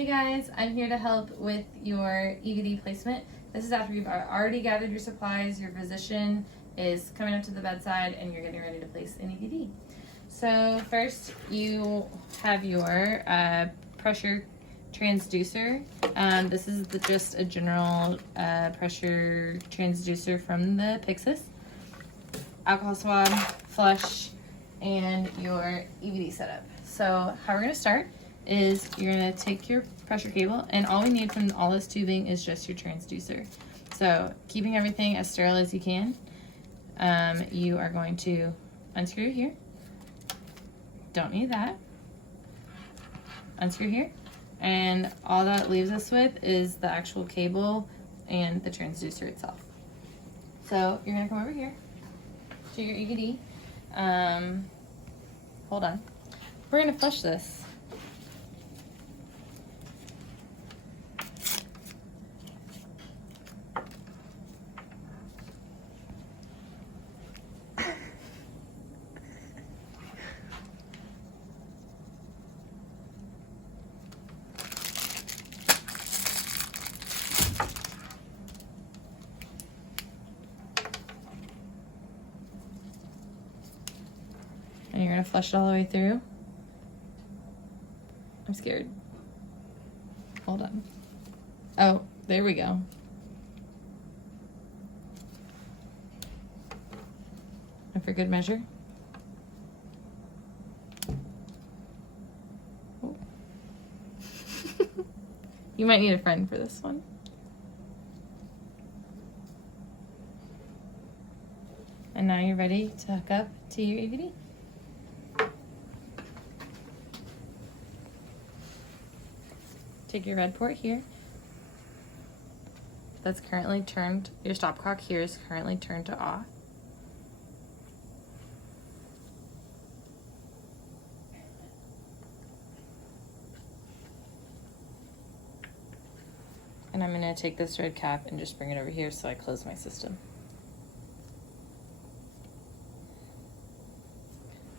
Hey guys, I'm here to help with your EVD placement. This is after you've already gathered your supplies, your physician is coming up to the bedside, and you're getting ready to place an EVD. So first you have your pressure transducer. This is just a general pressure transducer from the Pyxis. Alcohol swab, flush, and your EVD setup. So how we're going to start is you're going to take your pressure cable, and all we need from all this tubing is just your transducer. So keeping everything as sterile as you can, you are going to unscrew here. Don't need that. Unscrew here. And all that leaves us with is the actual cable and the transducer itself. So you're going to come over here to your EVD. Hold on. We're going to flush this. And you're going to flush it all the way through. I'm scared. Hold on. Oh, there we go. And for good measure. Oh. You might need a friend for this one. And now you're ready to hook up to your EVD. Take your red port here. That's currently turned, your stopcock here is currently turned to off. And I'm gonna take this red cap and just bring it over here so I close my system.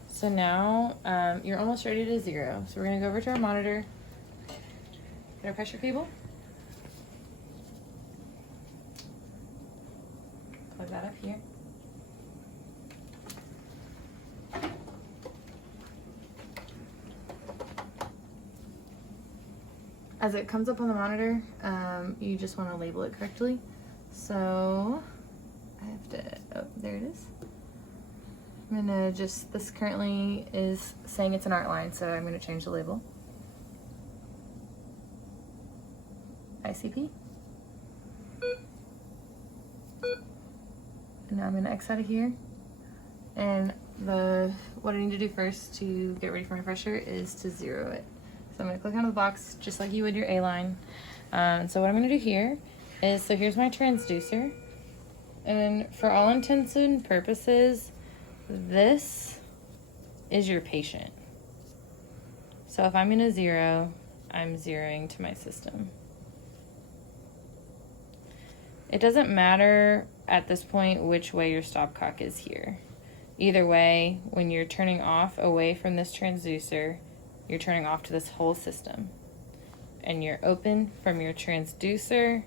So now you're almost ready to zero. So we're gonna go over to our monitor. Get our pressure cable. Plug that up here. As it comes up on the monitor, you just want to label it correctly. So I have to, oh, there it is. I'm gonna just, this currently is saying it's an art line, so I'm gonna change the label. ICP. And now I'm going to X out of here. And what I need to do first to get ready for my pressure is to zero it. So I'm going to click on the box just like you would your A-line. So what I'm going to do here is, so here's my transducer. And for all intents and purposes, this is your patient. So if I'm going to zero, I'm zeroing to my system. It doesn't matter at this point which way your stopcock is here. Either way, when you're turning off away from this transducer, you're turning off to this whole system. And you're open from your transducer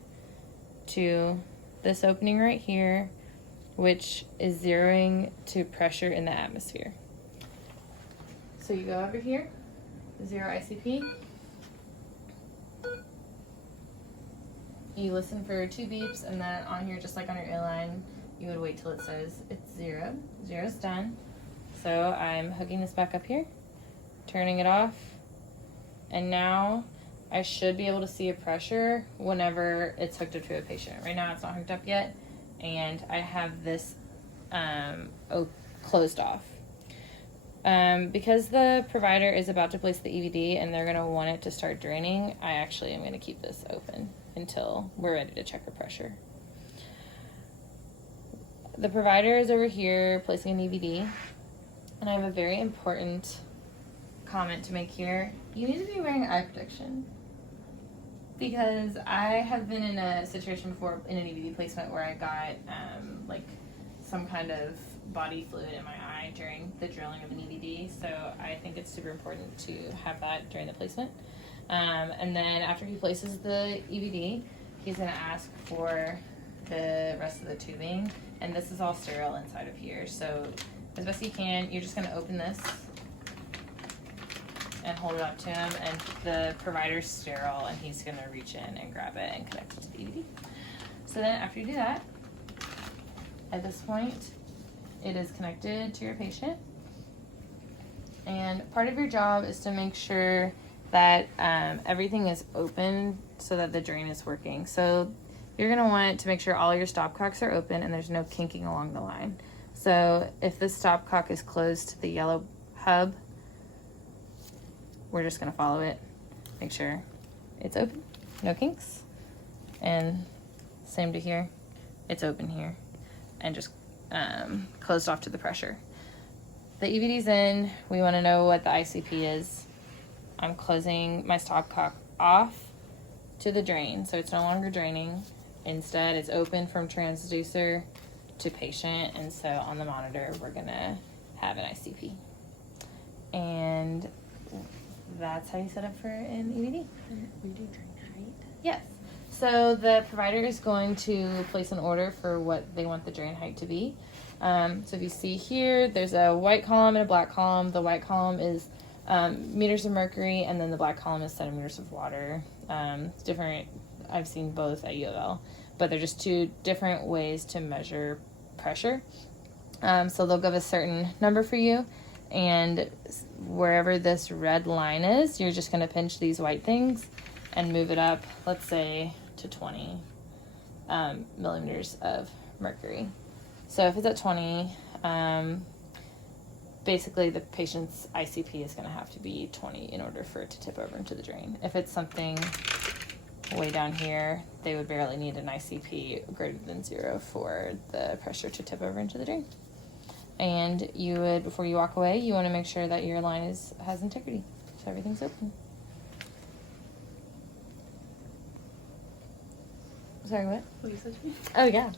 to this opening right here, which is zeroing to pressure in the atmosphere. So you go over here, zero ICP. You listen for 2 beeps, and then on here, just like on your A-line, you would wait till it says it's zero. Zero's done. So I'm hooking this back up here, turning it off, and now I should be able to see a pressure whenever it's hooked up to a patient. Right now it's not hooked up yet, and I have this closed off. Because the provider is about to place the EVD and they're going to want it to start draining, I actually am going to keep this open until we're ready to check our pressure. The provider is over here placing an EVD, and I have a very important comment to make here. You need to be wearing eye protection, because I have been in a situation before in an EVD placement where I got like some kind of body fluid in my eye during the drilling of an EVD, so I think it's super important to have that during the placement. And then after he places the EVD, he's going to ask for the rest of the tubing. And this is all sterile inside of here. So as best you can, you're just going to open this and hold it up to him. And the provider's sterile, and he's going to reach in and grab it and connect it to the EVD. So then after you do that, at this point, it is connected to your patient. And part of your job is to make sure that everything is open so that the drain is working. So you're going to want to make sure all your stopcocks are open and there's no kinking along the line. So if the stopcock is closed to the yellow hub, we're just going to follow it. Make sure it's open, no kinks. And same to here, it's open here. And just closed off to the pressure. The EVD's in, we want to know what the ICP is. I'm closing my stopcock off to the drain, so it's no longer draining. Instead, it's open from transducer to patient, and so on the monitor, we're gonna have an ICP. And that's how you set up for an EVD. We do drain height? Yes. So the provider is going to place an order for what they want the drain height to be. So if you see here, there's a white column and a black column. The white column is meters of mercury, and then the black column is centimeters of water. It's different. I've seen both at U of L, but they're just two different ways to measure pressure. So they'll give a certain number for you, and wherever this red line is, you're just going to pinch these white things and move it up, let's say, to 20 millimeters of mercury. So if it's at 20, basically the patient's ICP is going to have to be 20 in order for it to tip over into the drain. If it's something way down here, they would barely need an ICP greater than 0 for the pressure to tip over into the drain. And you would, before you walk away, you want to make sure that your line has integrity, so everything's open. Sorry, what? Lisa to me? Oh, yeah.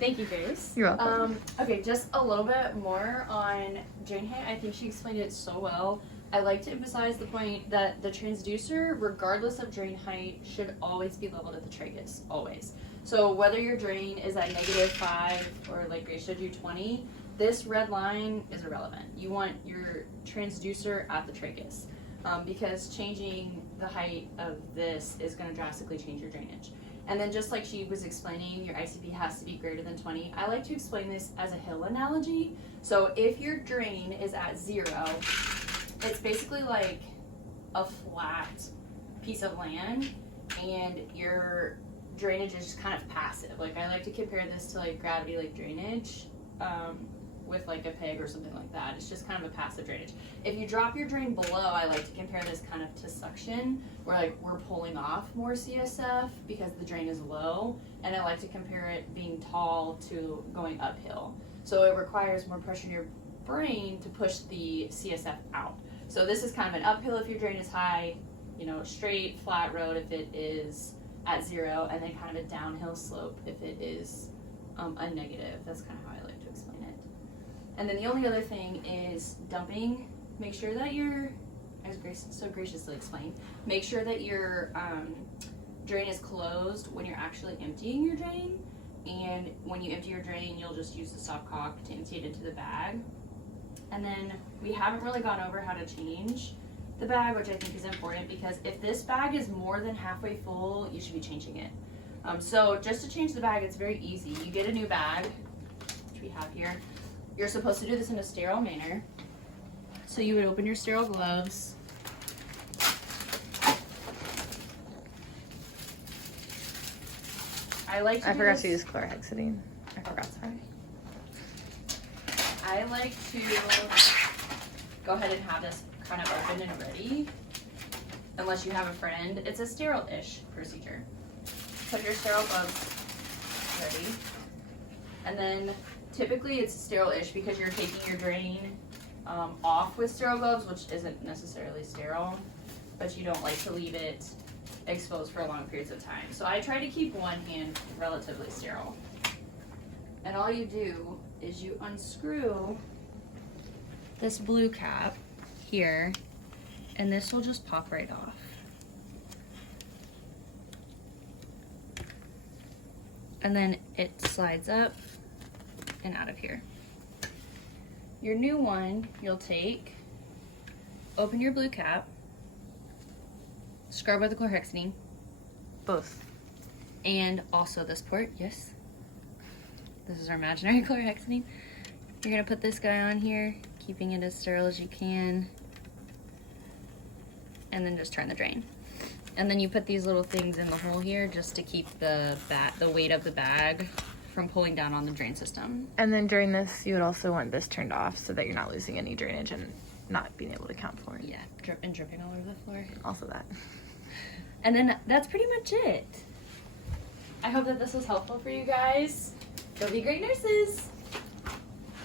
Thank you, Grace. You're welcome. Okay, just a little bit more on drain height. I think she explained it so well. I like to emphasize the point that the transducer, regardless of drain height, should always be leveled at the trachea, always. So whether your drain is at -5 or like Grace showed you 20, this red line is irrelevant. You want your transducer at the trachea. Because changing the height of this is going to drastically change your drainage. And then just like she was explaining, your ICP has to be greater than 20. I like to explain this as a hill analogy. So if your drain is at 0, it's basically like a flat piece of land and your drainage is just kind of passive. Like I like to compare this to like gravity like drainage. With like a peg or something like that. It's just kind of a passive drainage. If you drop your drain below, I like to compare this kind of to suction, where like we're pulling off more CSF because the drain is low, and I like to compare it being tall to going uphill. So it requires more pressure in your brain to push the CSF out. So this is kind of an uphill if your drain is high, you know, straight, flat road if it is at 0, and then kind of a downhill slope if it is a negative. That's kind of how I like to explain it. And then the only other thing is dumping. Make sure that your, as Grace so graciously explained, make sure that your drain is closed when you're actually emptying your drain. And when you empty your drain, you'll just use the stopcock to empty it into the bag. And then we haven't really gone over how to change the bag, which I think is important, because if this bag is more than halfway full, you should be changing it. So just to change the bag, it's very easy. You get a new bag, which we have here. You're supposed to do this in a sterile manner. So you would open your sterile gloves. I forgot to use chlorhexidine. I forgot, sorry. I like to go ahead and have this kind of open and ready. Unless you have a friend. It's a sterile-ish procedure. Put your sterile gloves ready. And then typically it's sterile-ish because you're taking your drain off with sterile gloves, which isn't necessarily sterile, but you don't like to leave it exposed for long periods of time. So I try to keep one hand relatively sterile. And all you do is you unscrew this blue cap here, And this will just pop right off. And then it slides up and out of here. Your new one, you'll take, open your blue cap, scrub with the chlorhexidine, Both. and also this port, yes. This is our imaginary chlorhexidine. You're gonna put this guy on here, keeping it as sterile as you can, and then just turn the drain. And then you put these little things in the hole here just to keep the weight of the bag from pulling down on the drain system. And then during this, you would also want this turned off so that you're not losing any drainage and not being able to count for it. Yeah, dripping all over the floor. Also that. And then that's pretty much it. I hope that this was helpful for you guys. Go be great nurses.